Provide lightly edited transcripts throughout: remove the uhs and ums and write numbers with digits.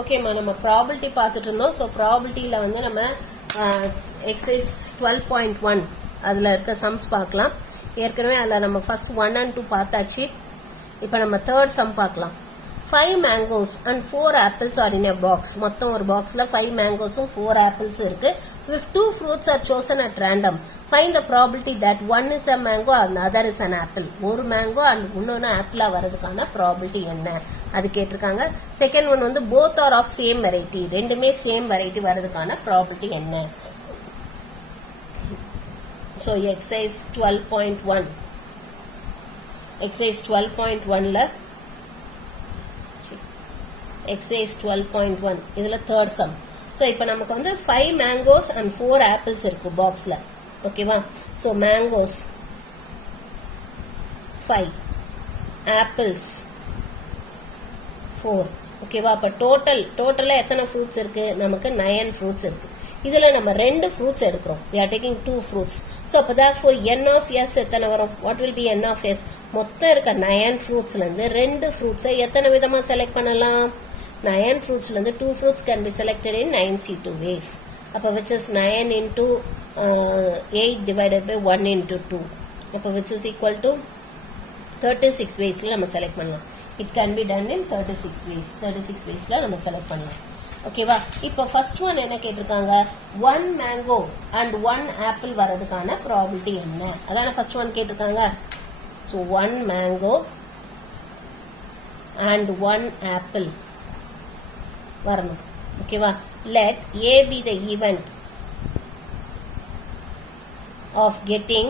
Okay நம்ம probability பார்த்துட்டு இருந்தோம். ஸோ ப்ராபபிலிட்டியில் வந்து நம்ம எக்ஸசைஸ் 12.1 அதில் இருக்க சம்ஸ் பார்க்கலாம். ஏற்கனவே அதில் நம்ம ஃபர்ஸ்ட் 1 and 2 பார்த்தாச்சு. இப்போ நம்ம தேர்ட் சம் பார்க்கலாம். 5 mangoes and 4 apples are in a box. மொத்தம் ஒரு பாக்ஸ்ல 5 mangoesum 4 apples இருக்கு. If 2 fruits are chosen at random, find the probability that one is a mango and other is an apple. ஒரு mango and இன்னொன்னு ஆப்பிளா வரதுக்கான probability என்ன அது கேட்டிருக்காங்க. செகண்ட் ஒன் வந்து both are of same variety. ரெண்டுமே same variety வரதுக்கான probability என்ன. So exercise 12.1 exercise 12.1ல exercise 12.1 இதுல third sum. So இப்போ நமக்கு வந்து 5 mangoes and 4 apples இருக்கு பாக்ஸ்ல. ஓகேவா? So mangoes 5 apples 4. ஓகேவா? அப்ப டோட்டலா எத்தனை ஃப்ரூட்ஸ் இருக்கு? நமக்கு 9 ஃப்ரூட்ஸ் இருக்கு. இதுல நம்ம 2 ஃப்ரூட்ஸ் எடுக்கிறோம். we are taking 2 fruits. so அப்ப therefore n of s எத்தனை வரும்? what will be n of s? மொத்தம் இருக்க 9 ஃப்ரூட்ஸ்ல இருந்து 2 ஃப்ரூட்ஸை எத்தனை விதமா செலக்ட் பண்ணலாம்? 9 fruitsல இருந்து 2 fruits can be selected in 9c2 ways. அப்ப which is 9 into 8 divided by 1 into 2. அப்ப which is equal to 36 waysல நம்ம செலக்ட் பண்ணலாம். it can be done in 36 ways. 36 waysல நம்ம செலக்ட் பண்ணலாம். ஓகேவா? இப்ப ஃபர்ஸ்ட் ஒன் என்ன கேட்டிருக்காங்க? 1 mango and 1 apple வரதுக்கான probability என்ன? அதான ஃபர்ஸ்ட் ஒன் கேட்டிருக்காங்க. so 1 mango and 1 apple வரணும். ஓகேவா? let a be the event of getting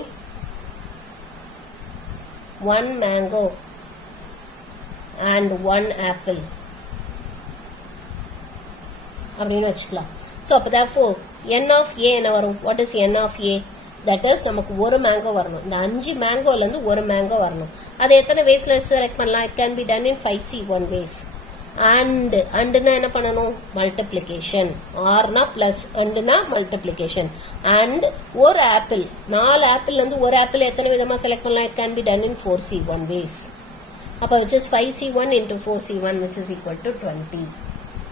1 mango and 1 apple அப்படின்னு வச்சுக்கலாம். ஸோ அப்போ therefore n of a என்ன வரும்? what is n of a? that is நமக்கு ஒரு மேங்கோ வரணும். இந்த 5 மேங்கோல இருந்து ஒரு மேங்கோ வரணும். அதை எத்தனை வேஸ்ல செலக்ட் பண்ணலாம்? it can be done in 5c1 ways. அண்ட்னா என்ன பண்ணணும்? மல்டிப்ளிகேஷன். ஆர்னா பிளஸ், அண்ட்னா மல்டிப்ளிகேஷன். அண்ட் ஒரு ஆப்பிள், 4 ஆப்பிள்ல இருந்து ஒரு ஆப்பிள் எத்தனை விதமா செலக்ட் பண்ணலாம்? it can be done in 4c1 ways. அப்ப which is 5c1 into 4c1 which is equal to 20.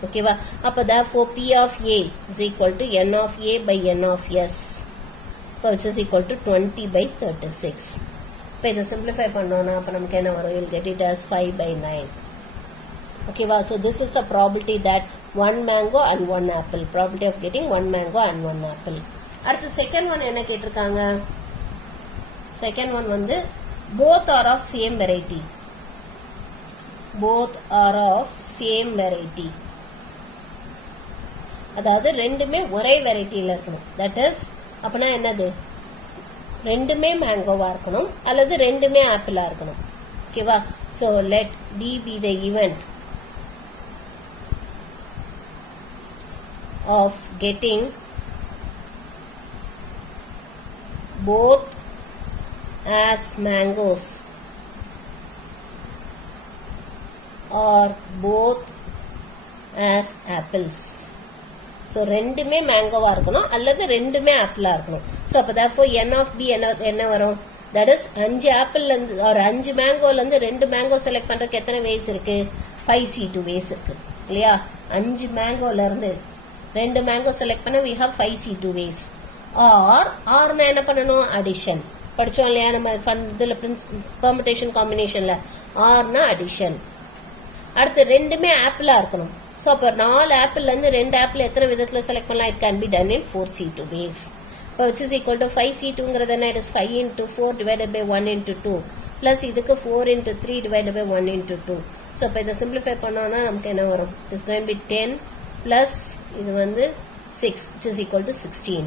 ஓகேவா? அப்ப therefore p of a is equal to n of a by n of s which is equal to 20 by 36. இப்ப இதை simplify பண்ணோம்னா அப்ப நமக்கு என்ன வரும்? you'll get it as 5 by 9. ஓகேவா? so this is a probability that 1 mango and 1 apple. probability of getting 1 mango and 1 apple. அடுத்து second one என்ன கேட்டிருக்காங்க? செகண்ட் ஒன் வந்து both are of same variety. both are of same variety. அதாவது ரெண்டுமே ஒரே வெரைட்டில இருக்கணும். that is அப்பனா என்னது? ரெண்டுமே மேங்கோவா இருக்கணும் அல்லது ரெண்டுமே ஆப்பிளா இருக்கணும். ஓகேவா? so let d be the event of getting both as mangoes or both as apples. so ரெண்டுமே மேங்கோவா இருக்கணும் அல்லது ரெண்டுமே ஆப்பிளா இருக்கணும். so அப்ப therefore n of b என்ன வரும்? that is 5 ஆப்பிள்ல இருந்து ஒரு 5 மேங்கோல இருந்து 2 மேங்கோ செலக்ட் பண்றதுக்கு எத்தனை வேஸ் இருக்கு? 5c2 வேஸ் இருக்கு இல்லையா? 5 மேங்கோல இருந்து 2 மேங்கோ செலக்ட் பண்ண we have 5c2 ways. ஆர்னா என்ன பண்ணணும்? அடிஷன். படிச்சோம் இல்லையா நம்ம இதுல பெர்முடேஷன் காம்பினேஷன்ல? ஆர்னா அடிஷன். அடுத்து ரெண்டுமே ஆப்பிளா இருக்கணும். சோ அப்ப 4 ஆப்பிள்ல இருந்து 2 ஆப்பிள் எத்தனை விதத்துல செலக்ட் பண்ணலாம்? it can be done in 4c2 ways. இப்போ which is equal to 5c2ங்கிறது என்ன? it is 5 into 4 divided by 1 into 2 plus இதுக்கு 4 into 3 divided by 1 into 2. So அப்ப இதை சிம்பிளிஃபை பண்ணோம்னா நமக்கு என்ன வரும்? it is going to be 10 plus இது வந்து 6 which is equal to 16.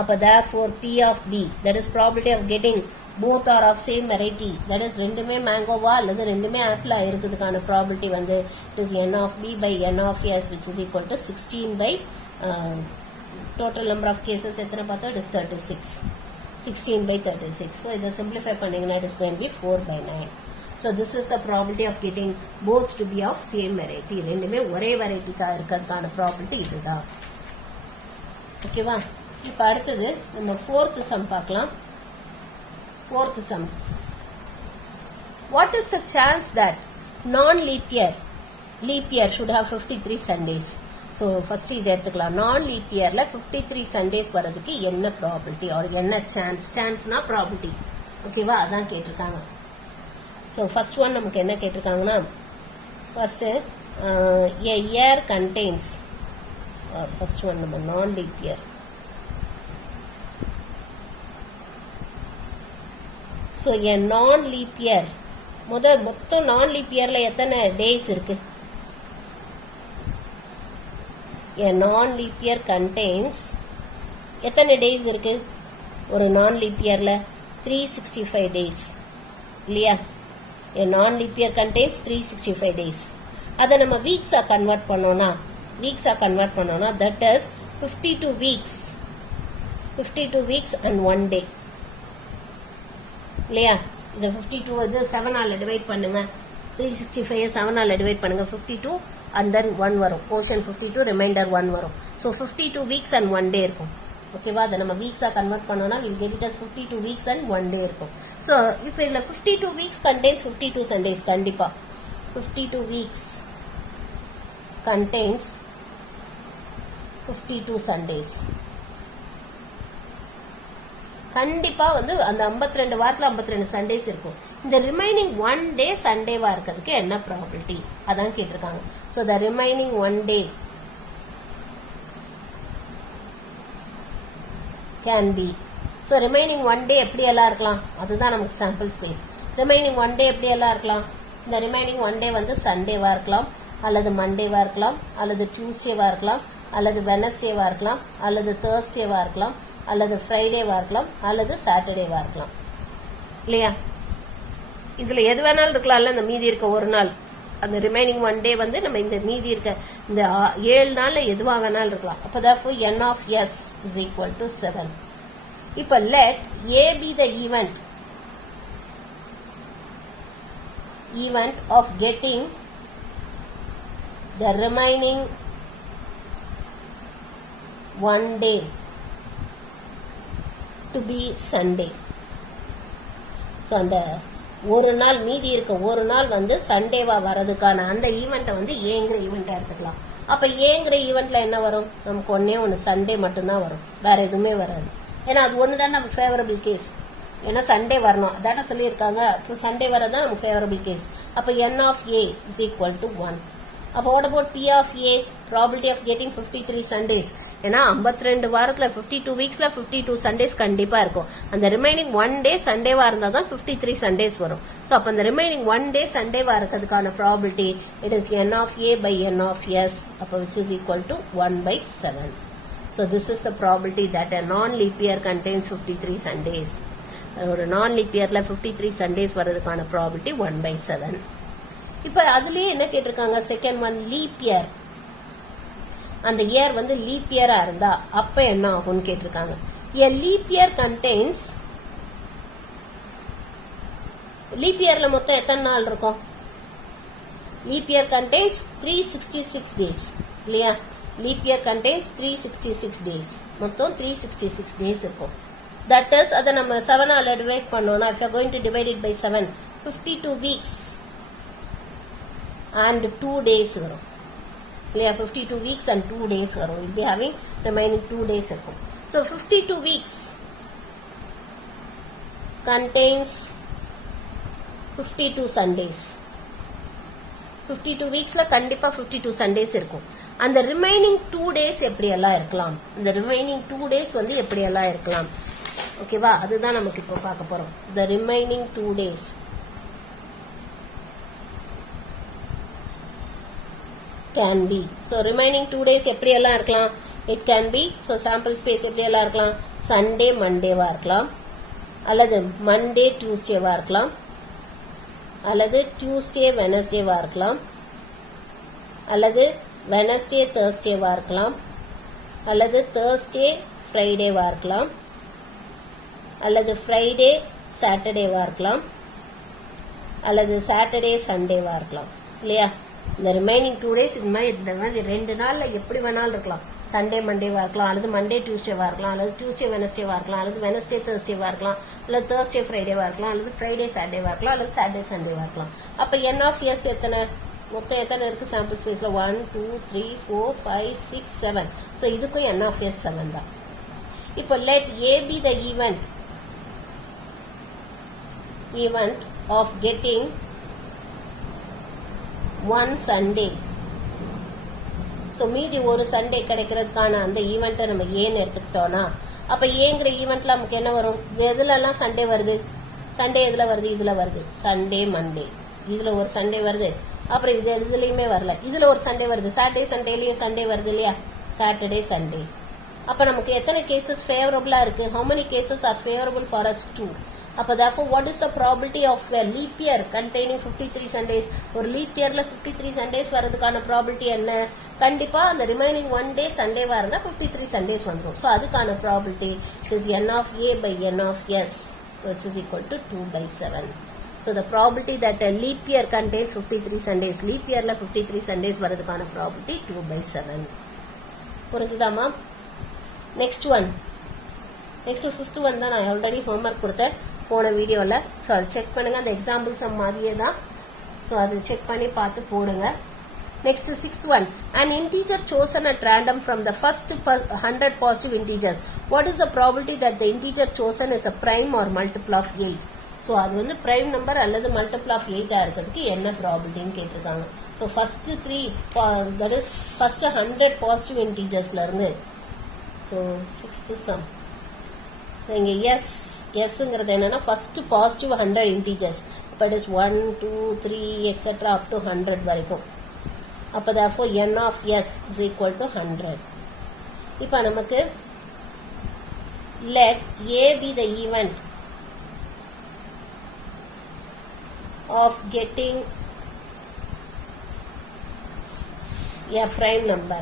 அப்ப therefore p of b, that is probability of getting both are of same variety, that is ரெண்டுமே மேங்கோவா அல்லது ரெண்டுமே ஆப்பிளா இருக்குதுக்கான probability வந்து it is n of b by n of s which is equal to 16 by total number of cases எத்தனை பார்த்தா? it is 36. 16 by 36. so இதை simplify பண்ணீங்கன்னா it is going to be 4 by 9. so this is the probability of getting both to be of same variety. ரெண்டுமே ஒரே வெரைட்டிக்கா இருக்கிறதுக்கான probability இதுதான். ஓகேவா? இப்ப அடுத்தது நம்ம fourth sum பார்க்கலாம். fourth sum. what is the chance that non-leap year leap year should have 53 Sundays. So first இதை எடுத்துக்கலாம். நான் லீப் இயர்ல 53 சண்டேஸ் வர்றதுக்கு என்ன ப்ராபிலிட்டி ஆர் என்ன சான்ஸ்னா ப்ராபிலிட்டி. ஓகேவா, அதான் கேட்டிருக்காங்க. ஸோ ஃபர்ஸ்ட் ஒன் நமக்கு என்ன கேட்டிருக்காங்கன்னா, first a year contains, first one நம்ம non leap year. So a non leap year மொத்தம் நான் லீப் இயர்ல எத்தனை டேஸ் இருக்கு? a non leap year contains எத்தனை டேஸ் இருக்கு? ஒரு நான் லீப் இயர்ல 365 டேஸ் இல்லையா? a non leap year contains 365 days. அதை நம்ம வீக்ஸா கன்வெர்ட் பண்ணோம்னா that is 52 weeks, 52 weeks and 1 டே இல்லையா? இந்த 52 வந்து 7 ஆல டிவைட் பண்ணுங்க. 365 7 ஆல டிவைட் பண்ணுங்க. 52 அண்ட் தென் 1 வரும். போர்ஷன் 52 ரிமைண்டர் 1 வரும். ஸோ 52 வீக்ஸ் அண்ட் 1 டே இருக்கும். ஓகேவா, அதை நம்ம வீக்ஸா கன்வெர்ட் பண்ணோம்னா will get it as 52 weeks and 1 day இருக்கும். ஸோ இப்போ இதில் 52 வீக்ஸ் கண்டெய்ன்ஸ் 52 சண்டேஸ். கண்டிப்பா 52 வீக்ஸ் கண்டெய்ன்ஸ் 52 சண்டேஸ். கண்டிப்பா வந்து அந்த 52 வாரத்துல 52 சண்டேஸ் இருக்கும். இந்த ரிமைனிங் 1 டே சண்டேவா இருக்கிறதுக்கு என்ன ப்ராபிலிட்டி அதான் கேட்டிருக்காங்க. So the remaining 1 day can be. So remaining 1 டே எப்படி எல்லாம் இருக்கலாம்? அதுதான் நமக்கு சாம்பிள் ஸ்பேஸ். ரிமைனிங் 1 டே எப்படி எல்லாம் இருக்கலாம்? இந்த ரிமைனிங் 1 டே வந்து சண்டேவா இருக்கலாம், அல்லது மண்டேவா இருக்கலாம், அல்லது டியூஸ்டேவா இருக்கலாம், அல்லது வெனஸ்டேவா இருக்கலாம், அல்லது தேர்ஸ்டேவா இருக்கலாம், அல்லது ஃப்ரைடேவா இருக்கலாம், அல்லது சாட்டர்டேவா இருக்கலாம் இல்லையா? இதுல எது வேணாலும் இருக்கலாம்ல. இந்த மீதி இருக்க ஒரு நாள், அந்த ரிமைனிங் 1 டே வந்து நம்ம இந்த மீதி இருக்க இந்த 7 நாள்ல எதுவா வேணாலும் இருக்கலாம். அப்ப therefore n of s is equal to 7. இப்ப let a be the event of getting the remaining 1 day to be Sunday. So அந்த ஒரு நாள் மீதி இருக்க ஒரு நாள் வந்து சண்டேவா வர்றதுக்கான அந்த ஈவெண்ட்டை வந்து ஏங்கிற ஈவெண்ட்டை எடுத்துக்கலாம். அப்ப ஏங்கிற ஈவெண்ட்ல என்ன வரும்? நமக்கு ஒன்னு சண்டே மட்டும்தான் வரும், வேற எதுவுமே வராது. ஏன்னா அது ஒண்ணுதான் நமக்கு ஃபேவரபிள் கேஸ். ஏன்னா சண்டே வரணும் அதான சொல்லியிருக்காங்க. சண்டே வரதான் நமக்கு ஃபேவரபிள் கேஸ். அப்ப n of a is equal to 1. அப்போ what about P of A? Probability of getting 53 Sundays. ஏன்னா 52 வாரத்துல 52 வீக்ஸ்ல 52 சண்டேஸ் கண்டிப்பா இருக்கும். அந்த ரிமைனிங் 1 டே சண்டேவா இருந்தா தான் 53 சண்டேஸ் வரும். சோ அப்ப அந்த ரிமைனிங் 1 டே சண்டேவா இருக்கிறதுக்கான probability it is n of A by n of S, அப்ப which is equal to 1 by 7. So this is the probability that a non-leap year contains 53 Sundays. ஒரு non-leap yearல 53 சண்டேஸ் வர்றதுக்கான probability 1 by 7. இப்ப அதுலயே என்ன கேட்டிருக்காங்க? Second one leap year. அந்த year வந்து leaf இயரா இருந்தா அப்ப என்ன ஆகும்னு கேட்டிருக்காங்க. A leap year contains, leap இயர்ல மொத்தம் எத்தனை நாள் இருக்கும்? லீப் இயர் contains 366 days இல்லையா? Leap year contains 366 days. மொத்தம் 366 days இருக்கும். That is, அதை நம்ம 7 ஆல டிவைட் பண்ணோம்னா, if you are going to divide it by 7, 52 weeks and 2 days வரும் இல்லையா? 52 weeks and 2 days வரும். We'll be having remaining 2 days இருக்கும். So 52 weeks contains 52 Sundays. 52 weeksல கண்டிப்பா 52 Sundays இருக்கும். அந்த ரிமைனிங் 2 days எப்படி எல்லாம் இருக்கலாம்? இந்த ரிமைனிங் 2 days வந்து எப்படி எல்லாம் இருக்கலாம்? ஓகேவா, அதுதான் நமக்கு இப்போ பார்க்க போறோம். The remaining 2 days can be. So remaining 2 days எப்படி எல்லாம் இருக்கலாம்? It can be, so sample space எப்படி எல்லாம் இருக்கலாம்? Sunday Mondayவா இருக்கலாம், அல்லது Monday Tuesdayவா இருக்கலாம், அல்லது Tuesday Wednesdayவா இருக்கலாம், அல்லது Wednesday Thursdayவா இருக்கலாம், அல்லது Thursday Fridayவா இருக்கலாம், அல்லது Friday Saturdayவா இருக்கலாம், அல்லது Saturday Sundayவா இருக்கலாம் இல்லையா? இந்த ரிமைனிங் 2 days இந்த மாதிரி 2 நாள்ல எப்படி வேணாலும் இருக்கலாம். சண்டே மண்டேவா இருக்கலாம், அல்லது மண்டே டியூஸ்டேவா இருக்கலாம், அல்லது டியூஸ்டே வெனஸ்டேவா இருக்கலாம், அல்லது வெனஸ்டே தேர்ஸ்டேவா இருக்கலாம், அல்லது தேர்ஸ்டே ஃப்ரைடேவா இருக்கலாம், அல்லது ஃப்ரைடே சாட்டர்டேவா இருக்கலாம், அல்லது சாட்டர்டே சண்டேவா இருக்கலாம். அப்ப n of s எத்தனை? மொத்தம் எத்தனை இருக்குது சாம்பிள் ஸ்பேஸில் 1 2 3 4 5 6 7. ஸோ இதுக்கும் n of s 7 தான். இப்போ let a be the event of getting one Sunday. So மீதி ஒரு சண்டே கிடைக்கிறதுக்கான அந்த ஈவெண்ட்டை நம்ம ஏன்னு எடுத்துக்கிட்டோன்னா அப்போ ஏங்கிற ஈவெண்ட்டில் நமக்கு என்ன வரும்? எதுலலாம் சண்டே வருது? சண்டே எதில் வருது? இதில் வருது. சண்டே மண்டே இதில் ஒரு சண்டே வருது. அப்புறம் இது எதுலேயுமே வரல. இதில் ஒரு சண்டே வருது. சாட்டர்டே சண்டேலேயும் சண்டே வருது இல்லையா? Saturday Sunday. அப்போ நமக்கு எத்தனை கேசஸ் ஃபேவரபுளாக இருக்குது? how many cases are favorable for us to? அப்போ therefore what is the probability of a leap year containing 53 Sundays? ஒரு லீப் இயரில் 53 சண்டேஸ் வரதுக்கான ப்ராபிலிட்டி என்ன? கண்டிப்பாக அந்த ரிமைனிங் 1 day சண்டேவாக இருந்தால் 53 சண்டேஸ் வந்துடும். ஸோ அதுக்கான probability is n of a by n of s which is equal to 2/7. So the probability that a leap year contains 53 Sundays, leap yearல 53 Sundays வரதுக்கான probability 2/7. புரிஞ்சுதாமா? Next one, next 5th one தான் நான் already homework கொடுத்தேன் போன வீடியோவில். So அதை check பண்ணுங்கள். அந்த எக்ஸாம்பிள்ஸ் மாதிரியே தான். ஸோ அது செக் பண்ணி பார்த்து போடுங்க. Next 6th one, an integer chosen at random from the first 100 positive integers. What is the probability that the integer chosen is a prime or multiple of 8? So அது வந்து prime number அல்லது multiple of 8 இருக்கிறதுக்கு என்ன ப்ராபிலிட்டின்னு கேட்டிருக்காங்க. So first 3 that is first 100 positive integersல இருந்து. So 6th sum இங்கே எஸ்ங்கிறது என்னன்னா first positive 100 integers. இப்போ it is 1 2 3 etcetera up to 100 வரைக்கும். அப்போ therefore n of s is equal to 100. இப்போ நமக்கு let a be the event of getting a prime number.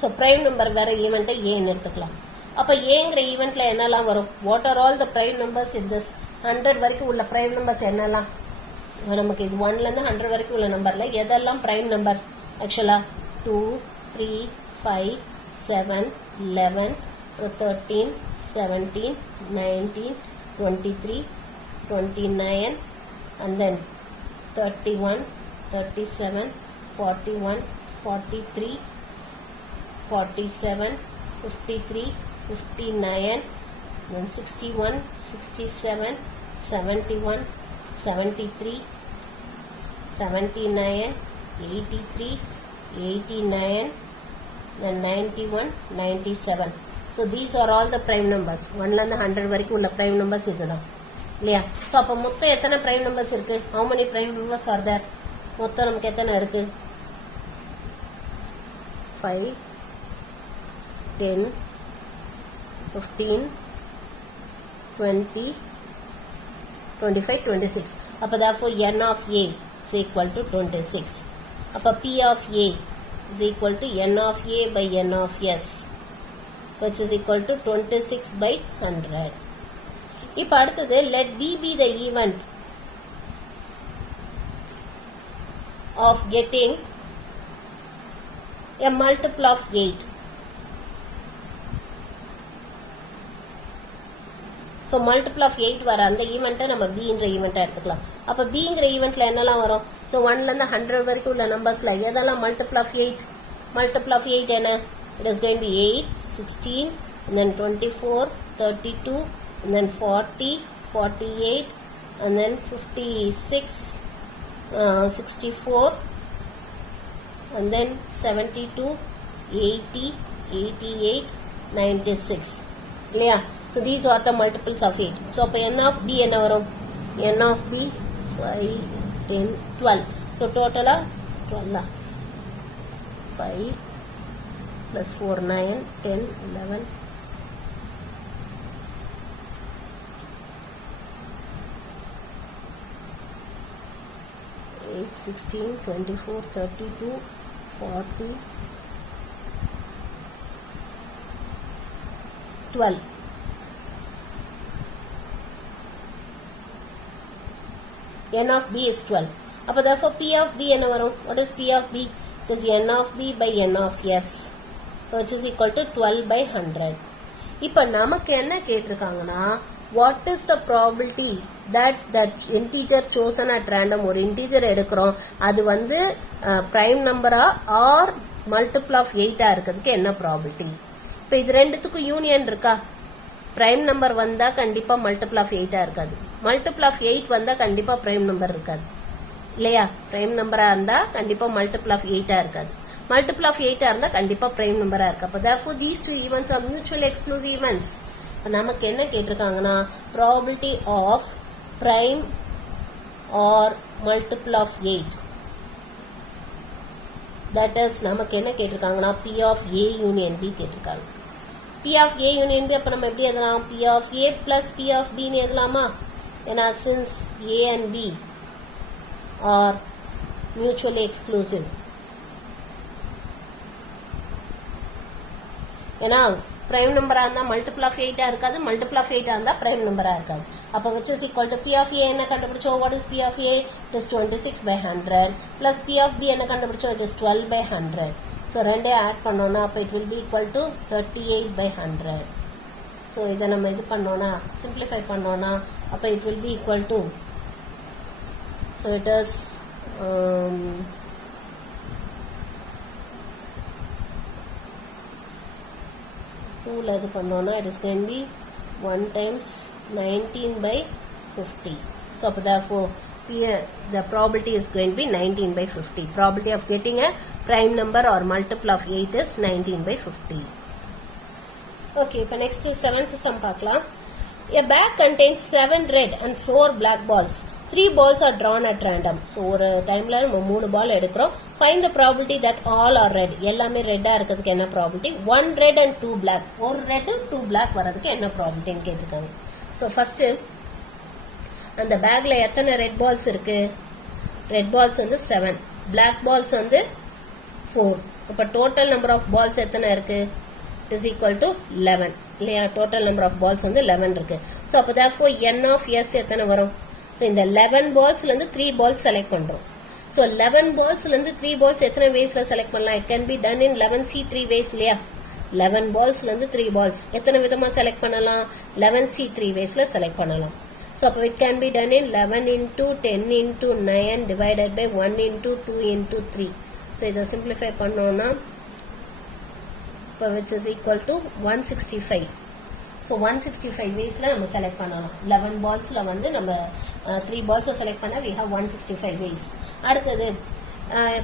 So prime number வேற ஈவெண்ட்டை ஏன்னு எடுத்துக்கலாம். அப்போ ஏங்கிற ஈவெண்ட்டில் என்னெல்லாம் வரும்? What are all the prime numbers in this 100 வரைக்கும் உள்ள ப்ரைம் நம்பர்ஸ் என்னெல்லாம்? நமக்கு இது 1லேருந்து 100 வரைக்கும் உள்ள நம்பரில் எதெல்லாம் ப்ரைம் நம்பர்? ஆக்சுவலாக 2 3 5 7 11 13 17 19 23 29 and then 31 37 41 43 47 53 59 then 61 67 71 73 79 83 89 then 91 97. so these are all the prime numbers. 1லேருந்து 100 வரைக்கும் உள்ள prime numbers இதுதான் இல்லையா? ஸோ அப்போ மொத்தம் எத்தனை prime numbers இருக்கு? how many prime numbers are there? மொத்தம் நமக்கு எத்தனை இருக்கு? 5 10 15 20 25 26. அப்போ therefore n of a is equal to 26. அப்போ p of a is equal to n of a by n of s which is equal to 26/100. இப்போ அடுத்தது let b be the event of getting a multiple of 8. So multiple of 8 வர அந்த ஈவெண்ட்டை நம்ம பின்ற ஈவெண்ட்டை எடுத்துக்கலாம். அப்போ பிங்கிற ஈவெண்ட்டில் என்னெல்லாம் வரும்? ஸோ 1லேருந்து 100 வரைக்கும் உள்ள நம்பர்ஸில் எதெல்லாம் மல்டிபிள் ஆஃப் 8? மல்டிபிள் ஆஃப் 8 என்ன? It is going to 8 16 and then 24 32 and then 40 48 and then 56 64 and then 72 80 88 96 இல்லையா? So these are the multiples of 8. So அப்போ n of b என்ன வரும்? n of b 5 10 12. So total 12 5 plus 4 9 10 11 8 16 24 32 40 12. n of b is 12. அப்போ therefore p of b என்ன வரும்? What is p of b? It is n of b by n of s which is equal to 12/100. இப்போ நமக்கு என்ன கேட்டிருக்காங்கன்னா what is the probability that integer chosen at random ஒரு integer எடுக்கிறோம் அது வந்து prime number or multiple of 8 இருக்கிறதுக்கு என்ன probability? இப்போ இது ரெண்டுத்துக்கும் யூனியன் இருக்கா? prime number வந்தா கண்டிப்பா multiple of 8 இருக்காது, multiple of 8 வந்தா கண்டிப்பா prime number இருக்காது இல்லையா? prime number இருந்தா கண்டிப்பா multiple of 8 இருக்காது, multiple of 8 இருந்தா கண்டிப்பா prime number இருக்கு. அப்ப therefore these two events are mutually exclusive events. நமக்கு என்ன கேட்டிருக்காங்கன்னா probability of prime or multiple of 8, that is நமக்கு என்ன கேட்டிருக்காங்கன்னா P of A union B கேட்டிருக்காங்க. P of A union B அப்ப நம்ம எப்படி எழுதலாம்? P of A plus P of B னு எழுதலாமா? ஏன்னா since A and B are mutually exclusive, ஏன்னா prime number இருந்தா multiple of 8 இருக்காது, multiple of 8 இருந்தா prime number இருக்காது. அப்ப which is equal to P of A என்ன கண்டுபிடிச்சோம்? What is P of A? It is 26 by 100 plus P of B என்ன கண்டுபிடிச்சோம்? It is 12 by 100. So ரெண்டே ஆட் பண்ணோம்னா அப்ப it will be equal to 38 by 100. So இதை நம்ம இது பண்ணோம்னா simplify பண்ணோம்னா அப்ப it will be equal to, so it is 2 இது பண்ணோம்னா it is going to be 1 times 19 by 50. So therefore the probability is going to be 19 by 50. Probability of getting a prime number or multiple of 8 is 19 by 50. Okay, இப்போ next is 7th sum பார்க்கலாம். A bag contains 7 red and 4 black balls. 3 balls are drawn at random. So ஒரு டைம்ல நம்ம 3 பால் எடுக்கிறோம். Find the probability that all are red. எல்லாமே ரெட்டா இருக்கிறதுக்கு என்ன probability? 1 red and 2 black. ஒரு red 2 black வரதுக்கு என்ன probability ன்னு கேட்டிருக்காங்க. So first அந்த பேக்ல எத்தனை ரெட் பால்ஸ் இருக்கு? ரெட் பால்ஸ் வந்து 7, black பால்ஸ் வந்து 4. அப்ப டோட்டல் நம்பர் ஆஃப் பால்ஸ் எத்தனை இருக்கு? It is equal to 11 இல்லையா? டோட்டல் நம்பர் ஆஃப் பால்ஸ் வந்து 11 இருக்கு. So அப்ப therefore n of s எத்தனை வரும்? So இந்த 11 பால்ஸ்ல இருந்து 3 பால்ஸ் செலக்ட் பண்றோம். So 11 பால்ஸ்ல இருந்து 3 பால்ஸ் எத்தனை வேஸ்ல செலக்ட் பண்ணலாம்? It can be done in 11C 3 ways இல்லையா? 11 பால்ஸ்ல இருந்து 3 பால்ஸ் எத்தனை விதமா செலக்ட் பண்ணலாம்? 11C 3 waysல செலக்ட் பண்ணலாம். So அப்ப it can be done in 11 into 10 into 9 divided by 1 into 2 into 3. So இதை simplify பண்ணோம்னா which is equal to 165. So 165 waysல நம்ம செலக்ட் பண்ணலாம். 11 பால்ஸ்ல வந்து நம்ம 3 balls செலக்ட் பண்ணா we have 165 ways. அடுத்தது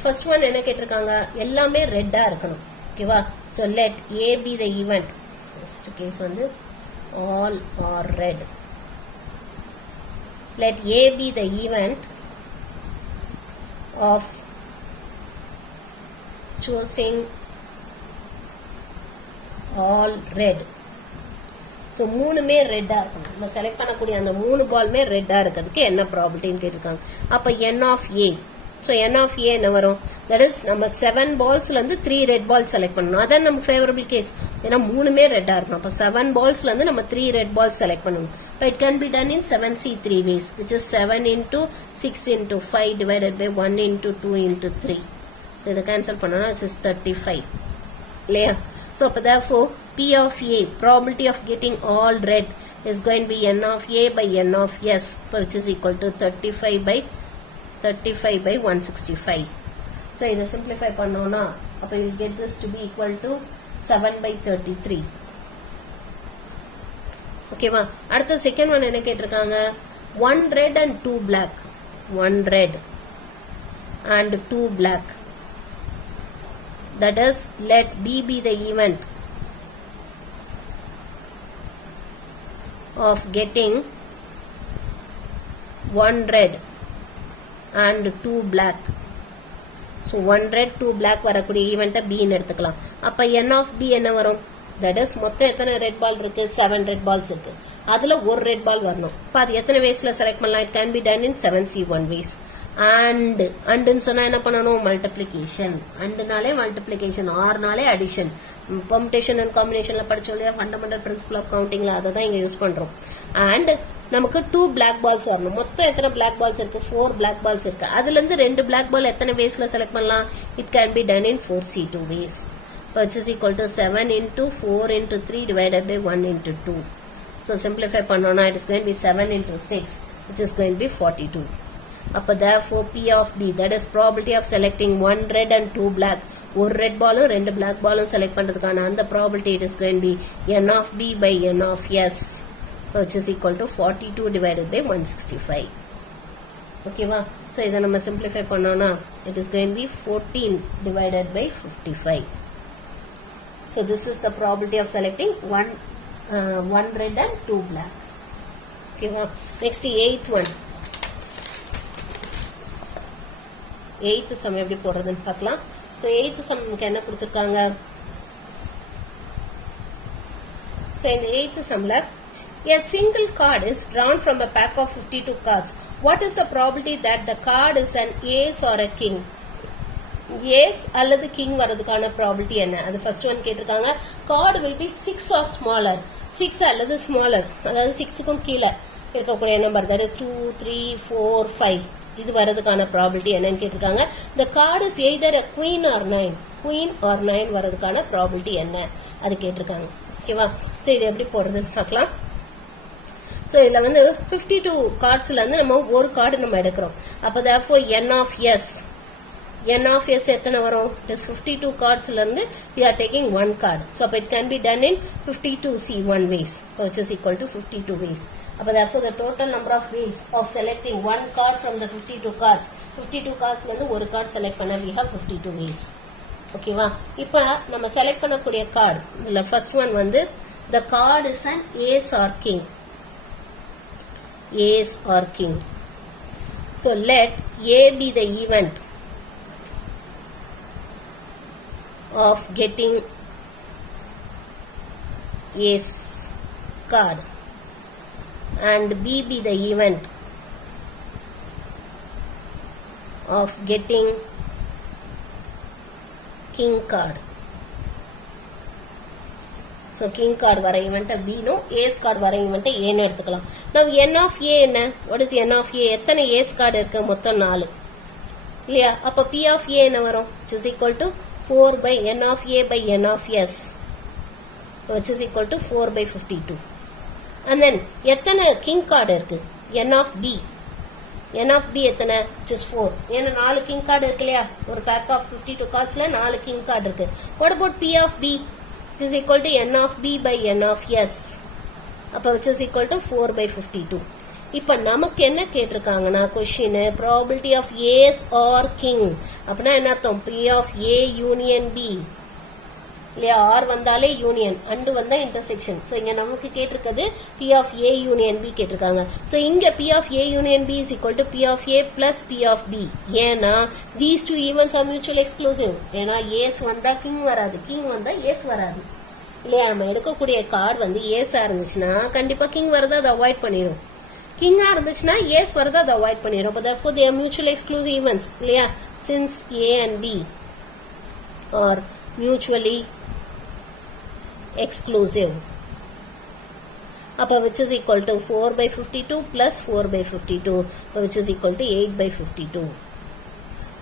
first one என்ன கேட்டிருக்காங்க? எல்லாமே ரெட்டா இருக்கணும். ஓகேவா? So let A be the event. First case வந்து all are red. Let A be the event of choosing all red. So மூணுமே ரெட்டா இருக்கணும். நம்ம செலக்ட் பண்ணக்கூடிய அந்த 3 பால்மே ரெட்டா இருக்கிறதுக்கு என்ன ப்ராபபிலிட்டின்னு கேட்டிருக்காங்க. அப்ப n of A. So n of A என்ன வரும்? That is நம்ம 7 பால்ஸ்ல இருந்து 3 ரெட் பால் செலக்ட் பண்ணணும். அதான் நம்ம ஃபேவரபிள் கேஸ். ஏன்னா மூணுமே ரெட்டா இருக்கணும். அப்ப 7 பால்ஸ்ல இருந்து நம்ம 3 ரெட் பால் செலக்ட் பண்ணணும். But it can be done in 7C 3 ways, which is 7 into 6 into 5 divided by 1 into 2 into 3. So இதை கேன்சல் பண்ணோம்னா this is 35. இல்லையா? So therefore P of A, probability of getting all red is going to be n of A by n of S, which is equal to 35 by 165. So இதை simplify பண்ணோம்னா அப்ப you will get this to be equal to 7 by 33. ஓகேவா? அடுத்த second one என்ன கேட்டிருக்காங்க? 1 red and 2 black. 1 red and 2 black. That is, let B be the event of getting 1 red and 2 black. So 1 red 2 black வரக்கூடிய ஈவெண்ட்டை B ன்னு எடுத்துக்கலாம். அப்ப n of B என்ன வரும்? That is, மொத்தம் எத்தனை ரெட் பால் இருக்கு? 7 ரெட் பால்ஸ் இருக்கு. அதுல ஒரு ரெட் பால் வரணும். அப்ப அது எத்தனை வேஸ்ல செலக்ட் பண்ணலாம்? It can be done in 7C 1 ways. அண்ட்னு சொன்னா என்ன பண்ணணும்? மல்டிப்ளிகேஷன். அண்ட்னாலே மல்டிப்ளிகேஷன், ஆர்னாலே அடிஷன். பெர்முடேஷன் அண்ட் காம்பினேஷன்ல படிச்சோம் இல்லையா? ஃபண்டமெண்டல் பிரின்சிபல் ஆஃப் கவுண்டிங்ல அதை தான் இங்க யூஸ் பண்றோம். அண்ட் நமக்கு 2 பிளாக் பால்ஸ் வரணும். மொத்தம் எத்தனை பிளாக் பால்ஸ் இருக்கு? 4 பிளாக் பால்ஸ் இருக்கு. அதுல இருந்து 2 பிளாக் பால் எத்தனை வேஸ்ல செலக்ட் பண்ணலாம்? It can be done in 4C 2 ways, which is equal to 7 into 4 into 3 divided by 1 into 2. So simplify பண்ணோம்னா it is going to be 7 into 6 which is going to be 42. அப்போ therefore P of B, that is probability of selecting one red and two black, ஒரு red ball ரெண்டு black ball select பண்றதுக்கான அந்த probability it is going to be N of B by N of S, which is equal to 42 divided by 165. ஓகேவா? So இதை நம்ம simplify பண்ணோம்னா it is going to be 14 divided by 55. So this is the probability of selecting one red and two black. ஓகேவா? Next 8th one. 8th sum எப்படி போடுறதுன்னு பார்க்கலாம். So 8th sumக்கு என்ன கொடுத்துருக்காங்க? ஸோ இந்த 8th sumல a single card is drawn from a pack of 52 cards. What is the probability that the card is an ace or a king? ace அல்லது king வரதுக்கான probability என்ன? அது first one கேட்டிருக்காங்க. card will be 6 or smaller. 6 அல்லது smaller, அதாவது 6க்கும் கீழே இருக்கக்கூடிய number, that is 2, 3, 4, 5. இது வரதுக்கான probability என்னன்னு கேட்டிருக்காங்க. the card is either a queen or 9. queen or 9 வரதுக்கான probability என்ன? அது கேட்டிருக்காங்க. ஓகேவா? ஸோ இது எப்படி போடுறதுன்னு பார்க்கலாம். ஸோ இதில் வந்து 52 கார்ட்ஸ்ல இருந்து நம்ம ஒரு கார்டு நம்ம எடுக்கிறோம். அப்போ therefore N of S, N of S எத்தனை வரும்? It is 52 cardsல இருந்து we are taking one card. So it can be done in 52C one ways, which is equal to 52 ways. அப்போ therefore the total number of ways of selecting one card from the 52 cards, 52 cards வந்து ஒரு card select பண்ண we have 52 ways. ஓகேவா? இப்போ நம்ம select பண்ணக்கூடிய card இதுல first one வந்து the card is an ace or king. ace or king. So let A be the event of getting ace card and B be the event of getting king card. So king card வர event B no, ace card வர event A னு எடுத்துக்கலாம். Now N of A என்ன? What is N of A? எத்தனை ace card இருக்கு? மொத்தம் 4 இல்லையா? அப்ப P of A என்ன வரும்? Which is equal to 4 by N of A by N of S, which is equal to 4 by 52. And then எத்தனை king card இருக்கு? N of B. N of B எத்தனை? Which is 4. ஏன்னா 4 king card இருக்கு இல்லையா? ஒரு pack of 52 cardsல 4 king card இருக்கு. What about P of B? Which is equal to N of B by N of S. அப்ப which is equal to 4 by 52. இப்ப நமக்கு என்ன கேட்டிருக்காங்கன்னா question probability of ace or king. அப்படின்னா என்ன அர்த்தம்? P of A union B. இல்லையா? R வந்தாலே union, and வந்தா இன்டர்செக்ஷன். ஸோ இங்க நமக்கு கேட்டிருக்கிறது P of A union B கேட்டிருக்காங்க. ஸோ இங்க P of A union B is equal to P of A plus P of B. ஏன்னா these two events are mutually exclusive. ஏன்னா ace வந்தா king வராது, king வந்தா ace வராது இல்லையா? நம்ம எடுக்கக்கூடிய கார்டு வந்து ஏஸா இருந்துச்சுன்னா கண்டிப்பா கிங் வரதை அதை அவாய்ட் பண்ணிடும். கிங்கா இருந்துச்சுன்னா ஏஸ் வரதை அதை அவாய்ட் பண்ணிடும். அப்போ therefore they are mutually exclusive events இல்லையா? since A and B are mutually exclusive. அப்போ which is equal to 4 by 52 plus 4 by 52, which is equal to 8 by 52.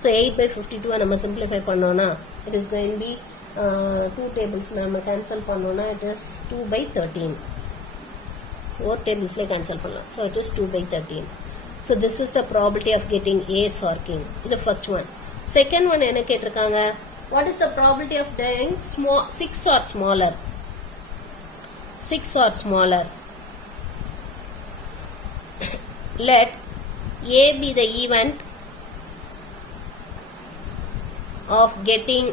So 8 by 52 நம்ம simplify பண்ணோம்னா it is going to be 2 tables நம்ம cancel பண்ணோம்னா it is 2 by 13. 4 tablesல cancel பண்ணலாம். So it is 2 by 13. So this is the probability of getting ace or king. இது first one. Second one என்ன கேட்டிருக்காங்க? What is the probability of doing 6 or smaller? 6 or smaller. Let A be the event of getting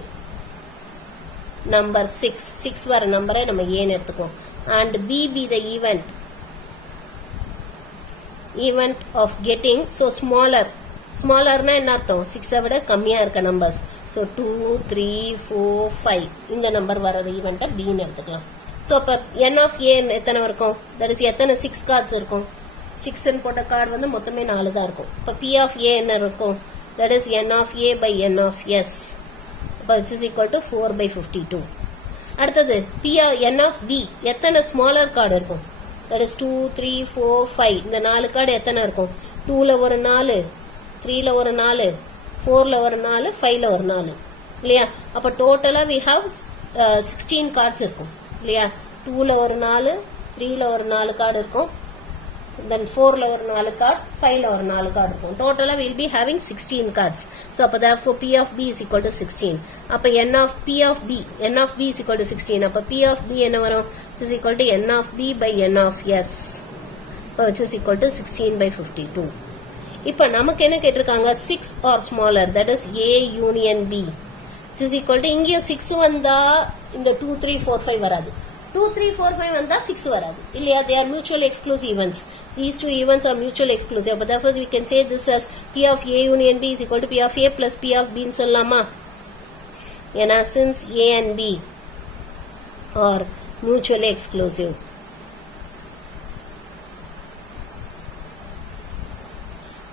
number 6. 6 வர நம்பரை நம்ம A னு எடுத்துக்கோம். And B be the event of getting so smaller. ஸ்மாலர்னா என்ன அர்த்தம்? 6 விட கம்மியா இருக்க நம்பர்ஸ். ஸோ 2, 3, 4, 5 இந்த நம்பர் வர்றது ஈவெண்ட்டை B னு எடுத்துக்கலாம். ஸோ அப்போ N of A எத்தனை இருக்கும்? தட் இஸ் எத்தனை 6 கார்ட்ஸ் இருக்கும்? 6 போட்ட கார்டு வந்து மொத்தமே 4 தான் இருக்கும். இப்போ P of A என்ன இருக்கும்? That is N of A by N of S, இப்போ which is equal to 4 by 52. அடுத்தது N of B எத்தனை ஸ்மாலர் கார்டு இருக்கும்? தட் இஸ் 2, 3, 4, 5 இந்த 4 கார்டு எத்தனை இருக்கும்? 2ல ஒரு 4, 3ல ஒரு 4, 4ல ஒரு 4, 5ல ஒரு 4 இல்லையா? அப்போ டோட்டலா we have 16 கார்ட்ஸ் இருக்கும் இல்லையா? 2ல ஒரு 4, 3ல ஒரு 4 கார்டு இருக்கும், then 4ல ஒரு 4 கார்டு, 5ல ஒரு 4 கார்டு இருக்கும். டோட்டலா we'll be having 16 cards. So அப்ப therefore P of B is equal to 16. அப்ப N of P of B is equal to 16. அப்ப P of B என்ன வரும்? It is equal to N of B by N of S, which is equal to 16 by 52. இப்ப நமக்கு என்ன கேட்டிருக்காங்க? 6 or smaller, that is A union B, which is equal to இங்க 6 வந்தா இந்த 2 3 4 5 வராது, 2 3 4 5 வந்தா 6 வராது இல்லையா? they are mutually exclusive events. These two events are mutually exclusive, but therefore we can say this as P of A union B is equal to P of A plus P of B ன்னு சொல்லலாமா? ஏன்னா since A and B are mutually exclusive.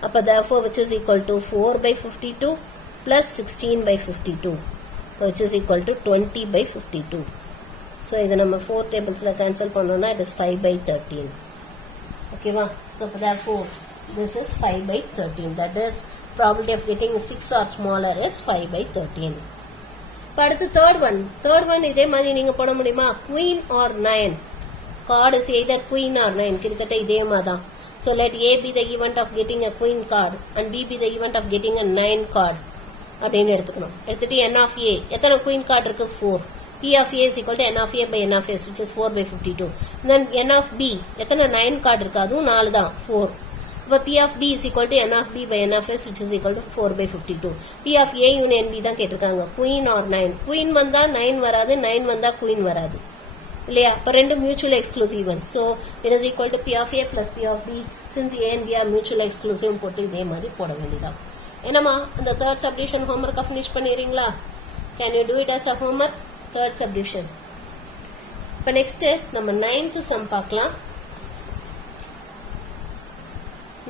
அப்ப therefore which is equal to 4 by 52 plus 16 by 52, which is equal to 20 by 52. So இதை நம்ம 4 tablesல cancel பண்ணோம்னா it is 5 by 13. ஓகேவா? So therefore this is 5 by 13. That is probability of getting 6 or smaller is 5 by 13. இப்போ அடுத்து third one இதே மாதிரி நீங்க போட முடியுமா? queen or 9. card is either queen or 9. கிட்டத்தட்ட இதே மாதிரி தான். So let A be the event of getting a queen card and B be the event of getting a 9 card அப்படின்னு எடுத்துக்கணும். எடுத்துட்டு N of A எத்தனை queen card இருக்கு? 4. P of A is equal to N of A by N of S, which is 4 by 52. Then N of B எத்தனை 9 card இருக்கு? அதுவும் 4 தான், 4. இப்போ P of B is equal to N of B by N of S, which is equal to 4 by 52. P of A union B தான் கேட்டிருக்காங்க. queen or 9. queen வந்தா 9 வராது, 9 வந்தா queen வராது இல்லையா? அப்ப ரெண்டு mutually exclusive ones. So it is equal to P of A plus P of B. Since A and B are mutually exclusive போட்டு இதே மாதிரி போட வேண்டியதான். என்னம்மா அந்த third subdivision homework finish பண்ணிடுறீங்களா? Can you do it as a homework? Third subdivision. இப்போ next நம்ம 9th sum பார்க்கலாம்.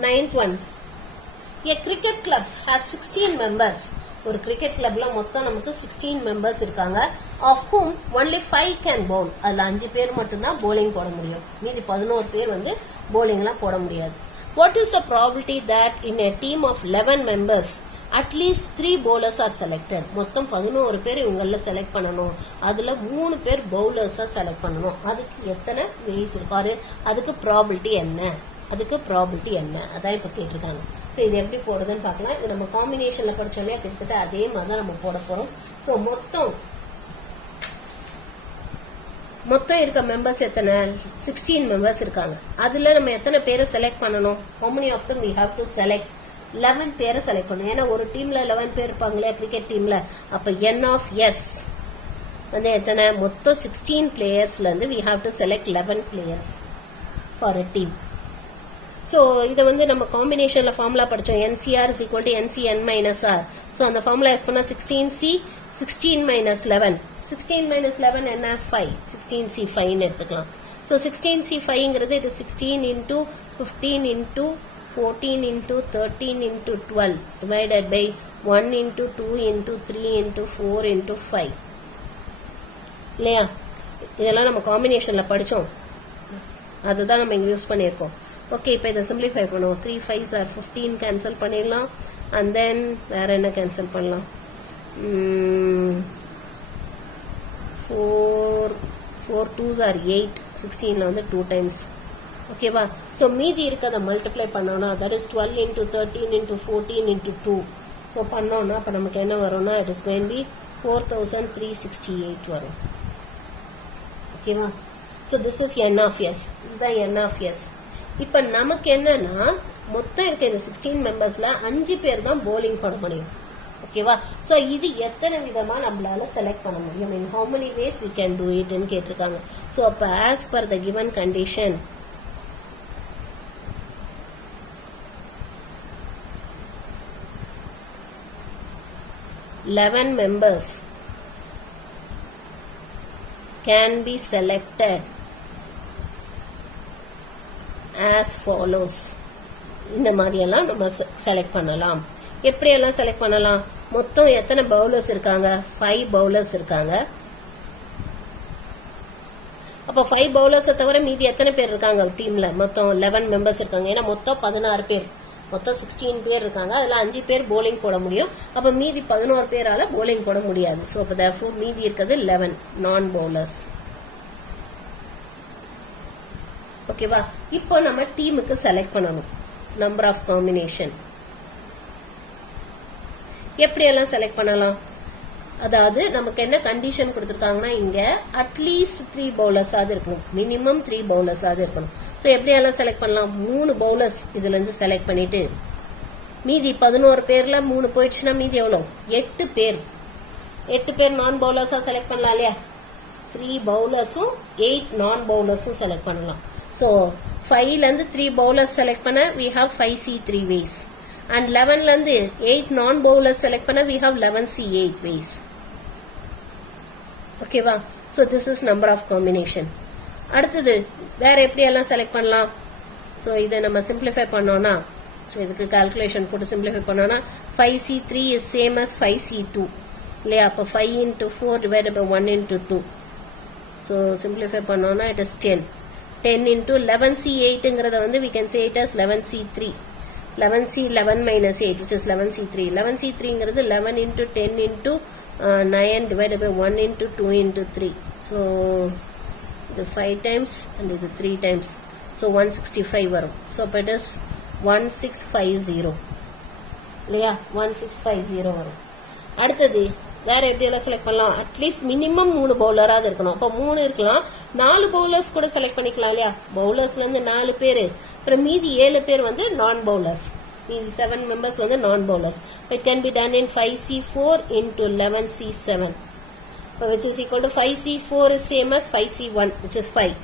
9th one. A cricket club has 16 members. ஒரு கிரிக்கெட் கிளப்ல மொத்தம் நமக்கு 16 மெம்பர்ஸ் இருக்காங்க. of whom only 5 can bowl. அதுல 5 பேர் மட்டும்தான் bowling போட முடியும். மீதி 11 பேர் வந்து bowlingலாம் போட முடியாது. What is the probability that in a team of 11 members at least 3 bowlers are selected? மொத்தம் 11 பேர் இவங்கள செலக்ட் பண்ணணும். அதுல 3 பேர் பவுலர்ஸா செலக்ட் பண்ணணும். அதுக்கு எத்தனை வேஸ் இருக்கு? அதுக்கு ப்ராபபிலிட்டி என்ன? அதான் இப்ப கேட்டிருக்காங்க. ஸோ இது எப்படி போடுறதுன்னு பார்க்கலாம். இது நம்ம காம்பினேஷன்ல படிச்சோம் இல்லையா, கிட்டத்தட்ட அதே மாதிரி தான் நம்ம போட போறோம். ஸோ மொத்தம் இருக்க மெம்பர்ஸ் எத்தனை? 16 மெம்பர்ஸ் இருக்காங்க. அதுல நம்ம எத்தனை பேரை செலக்ட் பண்ணணும்? how many of them we have to select? 11 பேரை செலக்ட் பண்ணணும். ஏன்னா ஒரு டீம்ல 11 பேர் இருப்பாங்களே கிரிக்கெட் டீம்ல. அப்ப N of S வந்து எத்தனை? மொத்தம் 16 பிளேயர்ஸ்ல இருந்து we have to select 11 players for a team. So இதை வந்து நம்ம காம்பினேஷன்ல ஃபார்முலா படிச்சோம். NCR is equal to NCN minus R. So அந்த ஃபார்முலா யூஸ் பண்ணா 16C 16 minus 11. 16 minus 11 என்ன? 5. 16C 5 எடுத்துக்கலாம். ஸோ 16C 5ங்கிறது இது 16 into 15 into 14 into 13 into 12 divided by 1 into 2 into 3 into 4 into 5 இல்லையா? இதெல்லாம் நம்ம காம்பினேஷன்ல படிச்சோம், அதுதான் நம்ம இங்க யூஸ் பண்ணியிருக்கோம். ஓகே, இப்போ இதை சிம்பிளிஃபை பண்ணுவோம். 3 5s are 15 கேன்சல் பண்ணிடலாம். அண்ட் தென் வேற என்ன கேன்சல் பண்ணலாம்? 4 2s are 8. 16ல வந்து 2 times. ஓகேவா? ஸோ மீதி இருக்கிறத மல்டிப்ளை பண்ணோம்னா that is 12 into 13 into 14 into 2. So பண்ணோம்னா அப்போ நமக்கு என்ன வரும்னா இட் இஸ் கோயிங் பி 4368 வரும். ஓகேவா? So this is N of S. இதுதான் N of S. இப்ப நமக்கு என்னன்னா மொத்தம் இருக்க இந்த 16 மெம்பர்ஸ்ல 5 பேர் தான் bowling போட முடியும். ஓகேவா? சோ இது எத்தனை விதமா நம்மளால செலக்ட் பண்ண முடியும்? in how many ways we can do it ன்னு கேட்டிருக்காங்க. சோ அப்ப as per the given condition eleven members can be selected as follows. இந்த மாதிரி எல்லாம் நம்ம செலக்ட் பண்ணலாம். எப்படி எல்லாம் செலக்ட் பண்ணலாம்? மொத்தம் எத்தனை பவுலர்ஸ் இருக்காங்க? 5 பவுலர்ஸ் இருக்காங்க. அப்ப 5 பவுலர்ஸ் தவிர மீதி எத்தனை பேர் இருக்காங்க டீம்ல? மொத்தம் 11 மெம்பர்ஸ் இருக்காங்க. ஏன்னா மொத்தம் 16 பேர், மொத்தம் 16 பேர் இருக்காங்க. அதுல 5 பேர் bowling போட முடியும். அப்ப மீதி 11 பேரால bowling போட முடியாது. சோ அப்ப therefore மீதி இருக்கிறது 11 நான் பவுலர்ஸ். ஓகேவா? இப்போ நம்ம டீமுக்கு செலக்ட் பண்ணணும் நம்பர் ஆஃப் காம்பினேஷன். எப்படி எல்லாம் செலக்ட் பண்ணலாம்? அதாவது நமக்கு என்ன கண்டிஷன் கொடுத்துருக்காங்கன்னா இங்க அட்லீஸ்ட் 3 பவுலர்ஸ் ஆகுது இருக்கணும், மினிமம் 3 பவுலர்ஸ் ஆகுது இருக்கணும். ஸோ எப்படி எல்லாம் செலக்ட் பண்ணலாம்? 3 பவுலர்ஸ் இதுல இருந்து செலக்ட் பண்ணிட்டு மீதி 11 பேர்ல 3 போயிடுச்சுன்னா மீதி எவ்வளோ? 8 பேர். 8 பேர் நான் பவுலர்ஸா செலக்ட் பண்ணலாம் இல்லையா? 3 பவுலர்ஸும் 8 நான் பவுலர்ஸும் செலக்ட் பண்ணலாம். ஸோ 5ல இருந்து 3 பவுலர்ஸ் செலக்ட் பண்ண we have 5C3 ways and 11ல இருந்து 8 நான் பவுலர்ஸ் செலக்ட் பண்ண we have 11C8 ways. ஓகேவா? So this is number of combination. அடுத்தது வேற எப்படி எல்லாம் செலக்ட் பண்ணலாம்? ஸோ இதை நம்ம சிம்பிளிஃபை பண்ணோம்னா, ஸோ இதுக்கு கால்குலேஷன் போட்டு சிம்பிளிஃபை பண்ணோம்னா 5C3 is same as 5C2 இல்லையா? அப்போ 5 into 4 divided by 1 into 2. So simplify பண்ணோம்னா it is 10. 10 into 11C8ங்கிறத வந்து we can say it as 11C3. 11C 11 minus 8 which is 11C3. 11C3ங்கிறது 11 into 10 into 9 divided by 1 into 2 into 3. So இது 5 times and இது 3 times. So 165 வரும். So it is 1650 இல்லையா? 1650 வரும். அடுத்தது வேற எப்படி எல்லாம் செலக்ட் பண்ணலாம்? அட்லீஸ்ட் மினிமம் 3 பவுலராவது இருக்கணும். அப்போ 3 இருக்கலாம், 4 பவுலர்ஸ் கூட செலக்ட் பண்ணிக்கலாம் இல்லையா? பவுலர்ஸ்ல இருந்து 4 பேர், அப்புறம் மீதி 7 பேர் வந்து நான் பவுலர்ஸ். மீதி 7 members வந்து நான் bowlers. It can be done in 5C4 into 11C7 which is equal to 5C4 is same as 5C1 which is 5.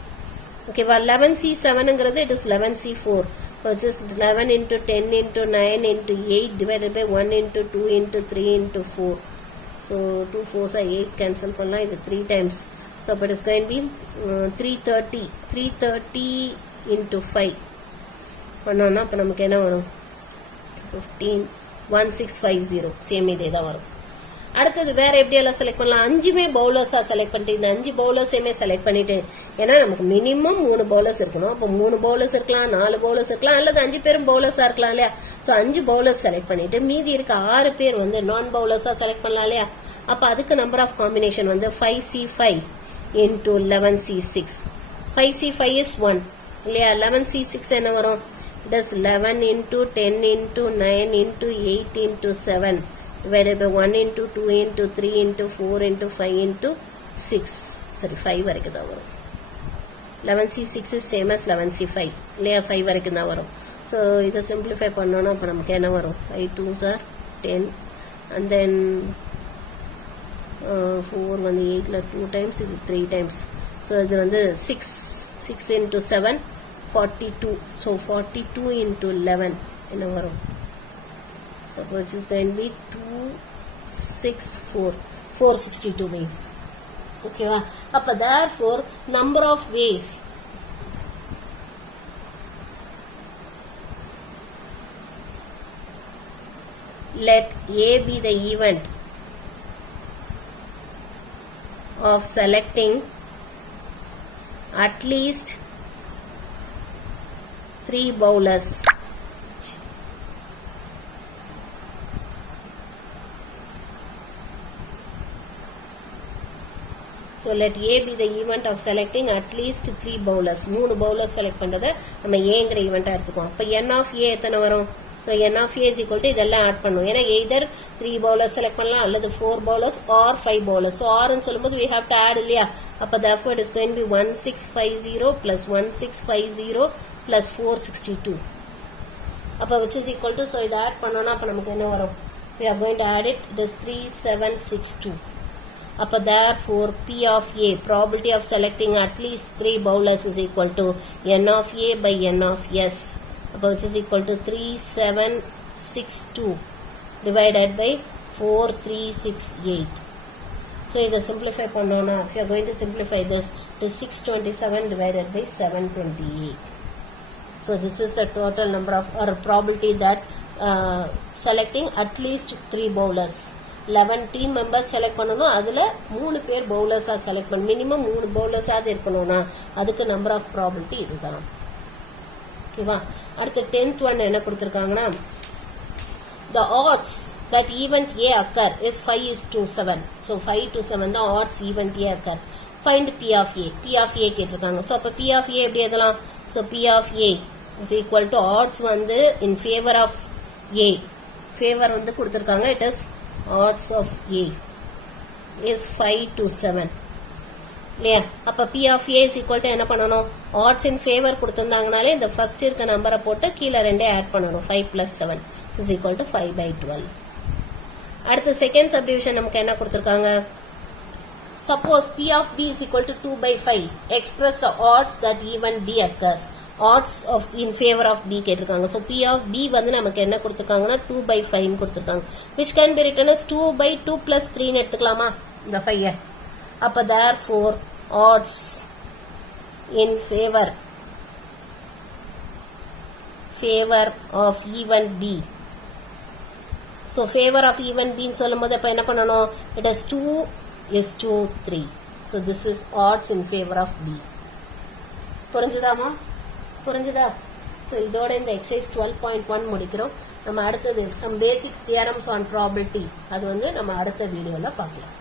ஓகேவா? 11C7ங்கிறது it is 11C4 which is 11 into 10 into 9 into 8 divided by 1 into 2 into 3 into 4. So 2 4s are 8 cancel பண்ணலாம். இது 3 times. So it is going to be 330 into 5 பண்ணோம்னா அப்போ நமக்கு என்ன வரும்? 1650. Same இதே தான் வரும். அடுத்தது வேற எப்படி எல்லாம் செலக்ட் பண்ணலாம்? 5மே பவுலர்ஸா செலக்ட் பண்ணிட்டு இந்த 5 பவுலர்ஸையுமே செலக்ட் பண்ணிட்டு, ஏன்னா நமக்கு மினிமம் 3 பவுலர்ஸ் இருக்கணும். அப்போ 3 பவுலர்ஸ் இருக்கலாம், 4 பவுலர்ஸ் இருக்கலாம், அல்லது 5 பேரும் பவுலர்ஸா இருக்கலாம் இல்லையா? ஸோ 5 பவுலர்ஸ் செலக்ட் பண்ணிட்டு மீதி இருக்க 6 பேர் வந்து நான் பவுலர்ஸா செலக்ட் பண்ணலாம் இல்லையா? அப்ப அதுக்கு நம்பர் ஆஃப் காம்பினேஷன் வந்து 5C5 into 11C6. 5C5 is 1 இல்லையா? 11C6 என்ன வரும்? It is 11 into 10 into 9 into 8 into 7 divided by 1 into 2 into 3 into 4 into 5 into 6. Sorry, 5 வரைக்கும் தான் வரும். 11C6 is same as 11C5 இல்லையா? 5 வரைக்கும் தான் வரும். ஸோ இதை சிம்பிளிஃபை பண்ணோன்னா அப்போ நமக்கு என்ன வரும்? 5 2s are 10 and then 4 வந்து 8ல 2 times, இது 3 times. ஸோ இது வந்து 6 into 7 42. ஸோ 42 into 11 என்ன வரும்? So which is going to be 462 ways. ஓகேவா? அப்போ therefore number of ways let A be the event of selecting at least 3 bowlers. So let A be the event of selecting at least 3 bowlers. 3 bowlers select பண்றத நம்ம Aங்கிற event எடுத்துக்குவோம். அப்ப n of A எத்தனை வரும்? So n of A is equal to இதெல்லாம் add பண்ணும். ஏன்னா either 3 bowlers select பண்ணலாம் அல்லது 4 bowlers or 5 bowlers. So R ன்னு சொல்லும்போது we have to add இல்லையா? அப்ப therefore it is going to be 1650 plus 1650 plus 462. அப்ப which is equal to, so இதை ஆட் பண்ணோம்னா அப்ப நமக்கு என்ன வரும்? We are going to add it. It is 3762. அப்ப therefore P of A, probability of selecting at least 3 bowlers is equal to n of A by n of S. அப்ப which is equal to 3762 divided by 4368. So இதை simplify பண்ணோம்னா, if you are going to simplify this, it is 627 divided by 728. So this is the total number of, or probability that selecting at least 3 bowlers. 11 team members select பண்ணனும். அதுல 3 பேர் bowlers select பண்ணனும். minimum 3 bowlers இருக்கணும்னா அதுக்கு number of probability இதுதான். ஓகேவா? அடுத்து 10th one என்ன கொடுத்திருக்காங்கன்னா, the odds that event A occur is 5:7. So 5:7 தான் odds event A occur. Find P of A. P of A கேட்டிருக்காங்க. So அப்ப P of A எப்படி எழுதலாம்? So so P of A is equal to odds வந்து in favour of A, favour வந்து கொடுத்துருக்காங்க, it is odds of A is 5 to 7 இல்லையா. அப்போ P of A is equal to என்ன பண்ணணும், ஆட்ஸ் இன் ஃபேவர் கொடுத்துருந்தாங்கனாலே இந்த ஃபர்ஸ்ட் இருக்க நம்பரை போட்டு கீழே ரெண்டே ஆட் பண்ணணும், 5 + 7 இஸ் ஈக்குவல் டு 5/12. அடுத்த செகண்ட் சப்டிவிஷன் நமக்கு என்ன கொடுத்துருக்காங்க, suppose P of B is equal to 2/5, express the odds that even B occurs. Odds of in favor of B கேட்டிருக்காங்க. So P of B வந்து நமக்கு என்ன கொடுத்துருக்காங்கன்னா 2/5 கொடுத்துருக்காங்க, which can be written as 2/2 + 3 எடுத்துக்கலாமா இந்த 5. அப்போ therefore odds in favor of even B. So favor of even B ன்னு சொல்லும் போது அப்போ என்ன பண்ணணும், it is 2:3. So this is odds in favor of B. புரிஞ்சுதாமா, புரிஞ்சுதா? ஸோ இதோட இந்த எக்ஸசைஸ் 12.1 முடிக்கிறோம். நம்ம அடுத்தது some basic theorems on probability அது வந்து நம்ம அடுத்த வீடியோவில் பார்க்கலாம்.